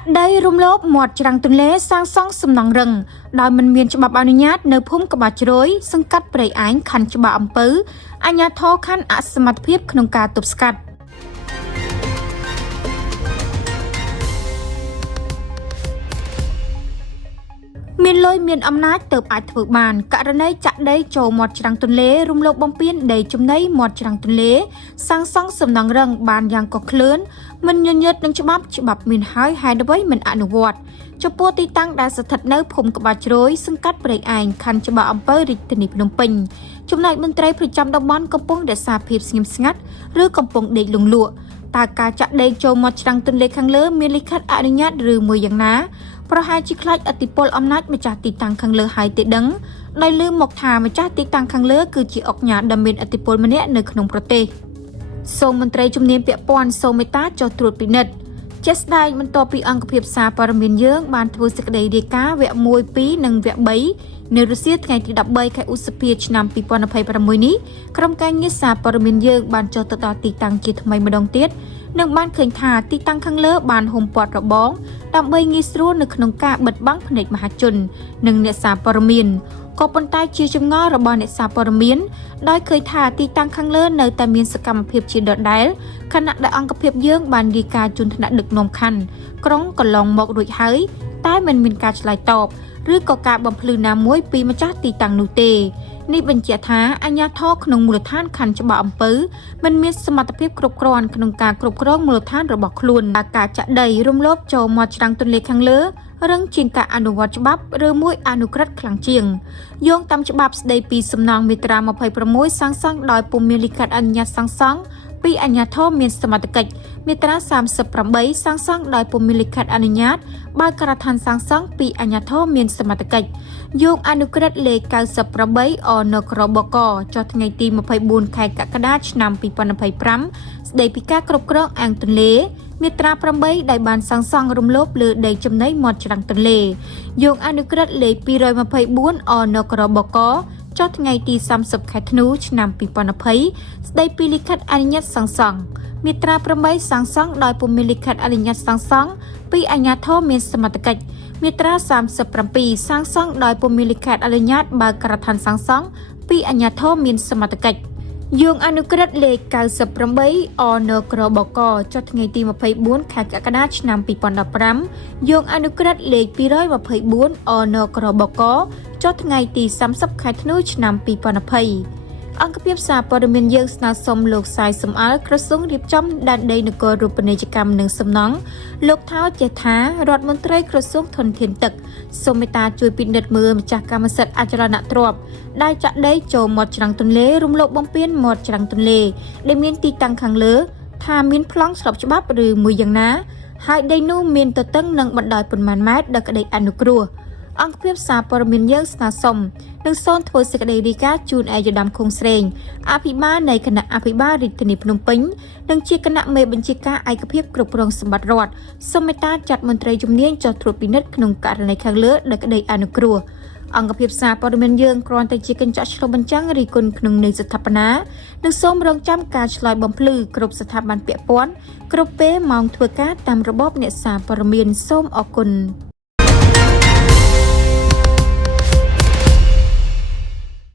ចាក់ដីរំលោភមាត់ច្រាំងទន្លេសាងសង់សំណង់រឹងដោយមិនមានច្បាប់អនុញ្ញាតនៅភូមិក្បាលជ្រោយសង្កាត់ព្រៃឯងខណ្ឌច្បារអំពៅអាជ្ញាធរខណ្ឌអសមត្ថភាពក្នុងការទប់ស្កាត់មានលុយមានអំណាចទៅអាចធ្វើបានករណីចាក់ដីចូលមាត់ច្រាំងទន្លេរំលោភបំពានដីចំណីមាត់ច្រាំងទន្លេសាងសង់សំណង់រឹងបានយ៉ាងកក្លឿនមិនញញើតនឹងច្បាប់មានហើយហេតុអ្វីមិនអនុវត្តចំពោះទីតាំងដែលស្ថិតនៅភូមិក្បាលជ្រោយសង្កាត់ព្រៃឯងខណ្ឌច្បារអំពៅរាជធានីភ្នំពេញចំណែកមន្ត្រីប្រចាំតំបន់កំពុងរក្សាភាពស្ងៀមស្ងាត់ឬកំពុងដេកលង់លក់តើការចាក់ដីចូលមាត់ច្រាំងទន្លេខាងលើមានលិខិតអនុញ្ញាតឬមួយយ៉ាងណាប្រហែលជាខ្លាចឥទ្ធិពលអំណាចម្ចាស់ទីតាំងខាងលើហើយទេដឹងដោយលើមកថាម្ចាស់ទីតាំងខាងលើគឺជាអង្គការដ៏មានឥទ្ធិពលម្នាក់នៅក្នុងប្រទេសសូមមន្ត្រីជំនាញពាក់ព័ន្ធសូមមេត្តាចុះត្រួតពិនិត្យជាក់ស្ដែងបន្ទាប់ពីអង្គភាពសារព័ត៌មានយើងបានធ្វើសេចក្តីរាយការណ៍វគ្គ1 2និងវគ្គ3នៅរុស្ស៊ីថ្ងៃទី13ខែឧសភាឆ្នាំ2026នេះក្រុមការងារសារព័ត៌មានយើងបានចុះទៅដល់ទីតាំងជាថ្មីម្ដងទៀតនិងបានឃើញថាទីតាំងខាងលើបានហុំព័ទ្ធរបងដើម្បីងាយស្រួលនៅក្នុងការបិទបាំងភ្នែកមហាជននិងអ្នកសារព័ត៌មានក៏ប៉ុន្តែជាចម្ងល់របស់អ្នកសារព័ត៌មានដោយឃើញថាទីតាំងខាងលើនៅតែមានសកម្មភាពជាដដែលខណៈដែលអង្គភាពយើងបានរាយការណ៍ជូនថ្នាក់ដឹកនាំខណ្ឌក្រុងកន្លងមករួចហើយតែមិនមានការឆ្លើយតបឬក៏ការបំភ្លឺណាមួយពីម្ចាស់ទីតាំងនោះទេនេះបញ្ជាក់ថាអាជ្ញាធរក្នុងមូលដ្ឋានខណ្ឌច្បារអំពៅមិនមានសមត្ថភាពគ្រប់គ្រាន់ក្នុងការគ្រប់គ្រងមូលដ្ឋានរបស់ខ្លួនការចាក់ដីរំលោភចូលមាត់ច្រាំងទន្លេខាងលើរឹងជាងការអនុវត្តច្បាប់ឬមួយអនុក្រឹត្យខ្លាំងជាងយោងតាមច្បាប់ស្តីពីសំណង់មាត្រា26សាងសង់ដោយពុំមានលិខិតអនុញ្ញាតសាងសង់ពីអាជ្ញាធរមានសមត្ថកិច្ចមាត្រា38សាងសង់ដោយពុំមានលិខិតអនុញ្ញាតបើការដ្ឋានសាងសង់ពីអាជ្ញាធរមានសមត្ថកិច្ចយោងអនុក្រឹត្យលេខ98អនគរបកចុះថ្ងៃទី24ខែកក្កដាឆ្នាំ2025ស្តីពីការគ្រប់គ្រងអាងទន្លេមាត្រា8ដែលបានសាងសង់រំលោភលើដីចំណីមាត់ច្រាំងទន្លេយោងអនុក្រឹត្យលេខ224អនគរបកចុះថ្ងៃទី30ខែធ្នូឆ្នាំ2020ស្តីពីលិខិតអនុញ្ញាតសាងសង់មាត្រា8សាងសង់ដោយពុំមានលិខិតអនុញ្ញាតសាងសង់ពីអាជ្ញាធរមានសមត្ថកិច្ចមាត្រា37សាងសង់ដោយពុំមានលិខិតអនុញ្ញាតបើការដ្ឋានសាងសង់ពីអាជ្ញាធរមានសមត្ថកិច្ចយោងអនុក្រឹត្យលេខ98អនគរបកចុះថ្ងៃទី24ខែកក្កដាឆ្នាំ2015យោងអនុក្រឹត្យលេខ224អនគរបកចុះថ្ងៃទី30ខែធ្នូឆ្នាំ2020អង្គភាពសារព័ត៌មានយើងស្នើសុំលោកសាយសំអល់ក្រសួងរៀបចំដែនដីនគររូបនីយកម្មនិងសំណង់លោកថោចេថារដ្ឋមន្ត្រីក្រសួងធនធានទឹកសូមមេត្តាជួយពិនិត្យមើលម្ចាស់កម្មសិទ្ធិអចលនទ្រព្យដែលចាក់ដីចូលមាត់ច្រាំងទន្លេរំលោភបំពានមាត់ច្រាំងទន្លេដែលមានទីតាំងខាងលើថាមានប្លង់ស្របច្បាប់ឬមួយយ៉ាងណាហើយដីនោះមានទទឹងនិងបណ្ដោយប៉ុន្មានម៉ែត្រដល់ក្តីអនុគ្រោះអង្គភាពសារព័ត៌មានយើងស្នើសុំនឹងសូមធ្វើសេចក្តីរាយការណ៍ជូនឯកឧត្តមខុងស្រេងអភិបាលនៃគណៈអភិបាលរាជធានីភ្នំពេញនិងជាគណៈមេបញ្ជាការឯកភាពគ្រប់គ្រងសម្បត្តិរដ្ឋសូមមេត្តាចាត់មន្ត្រីជំនាញចុះត្រួតពិនិត្យក្នុងករណីខាងលើដោយក្តីអនុគ្រោះអង្គភាពសារព័ត៌មានយើងគ្រាន់តែជាកញ្ចក់ឆ្លុះបញ្ចាំងរីគុណក្នុងន័យស្ថាបនានិងសូមរងចាំការឆ្លើយបំភ្លឺគ្រប់ស្ថាប័នពាក់ព័ន្ធគ្រប់ពេលម៉ោងធ្វើការតាមរបបអ្នកសារព័ត៌មានសូមអរគុណ